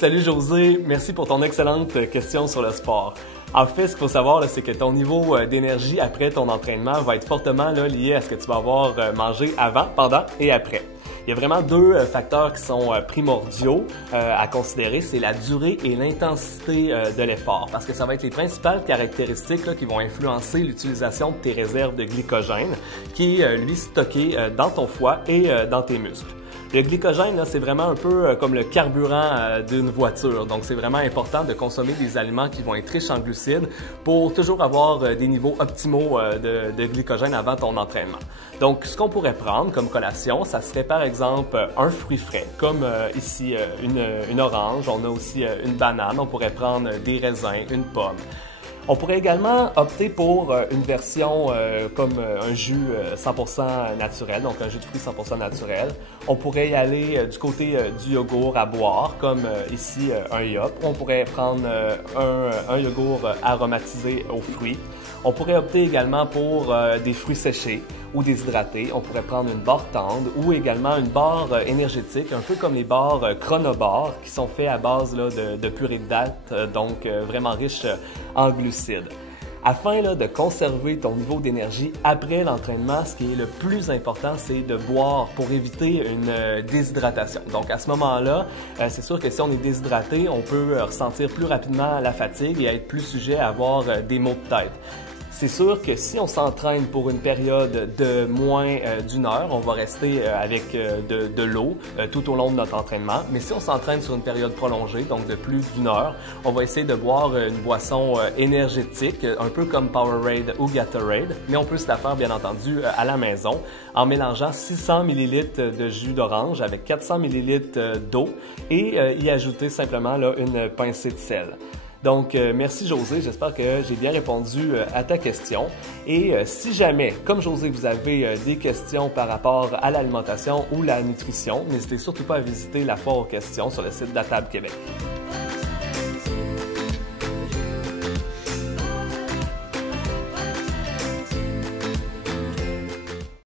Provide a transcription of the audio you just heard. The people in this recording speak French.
Salut José, merci pour ton excellente question sur le sport. En fait, ce qu'il faut savoir, c'est que ton niveau d'énergie après ton entraînement va être fortement lié à ce que tu vas avoir mangé avant, pendant et après. Il y a vraiment deux facteurs qui sont primordiaux à considérer, c'est la durée et l'intensité de l'effort, parce que ça va être les principales caractéristiques qui vont influencer l'utilisation de tes réserves de glycogène, qui est lui stocké dans ton foie et dans tes muscles. Le glycogène, c'est vraiment un peu comme le carburant d'une voiture. Donc, c'est vraiment important de consommer des aliments qui vont être riches en glucides pour toujours avoir des niveaux optimaux de glycogène avant ton entraînement. Donc, ce qu'on pourrait prendre comme collation, ça serait par exemple un fruit frais, comme ici une orange. On a aussi une banane. On pourrait prendre des raisins, une pomme. On pourrait également opter pour une version comme un jus 100% naturel, donc un jus de fruits 100% naturel. On pourrait y aller du côté du yogourt à boire, comme ici un Yop. On pourrait prendre un yogourt aromatisé aux fruits. On pourrait opter également pour des fruits séchés ou déshydratés. On pourrait prendre une barre tendre ou également une barre énergétique, un peu comme les barres Chronobars qui sont faits à base de purée de dattes, donc vraiment riches en glucides. Afin de conserver ton niveau d'énergie après l'entraînement, ce qui est le plus important, c'est de boire pour éviter une déshydratation. Donc à ce moment-là, c'est sûr que si on est déshydraté, on peut ressentir plus rapidement la fatigue et être plus sujet à avoir des maux de tête. C'est sûr que si on s'entraîne pour une période de moins d'une heure, on va rester avec de l'eau tout au long de notre entraînement. Mais si on s'entraîne sur une période prolongée, donc de plus d'une heure, on va essayer de boire une boisson énergétique, un peu comme Powerade ou Gatorade. Mais on peut se la faire, bien entendu, à la maison en mélangeant 600 ml de jus d'orange avec 400 ml d'eau et y ajouter simplement une pincée de sel. Donc, merci José, j'espère que j'ai bien répondu à ta question. Et si jamais, comme José, vous avez des questions par rapport à l'alimentation ou la nutrition, n'hésitez surtout pas à visiter la foire aux questions sur le site d'Atable Québec.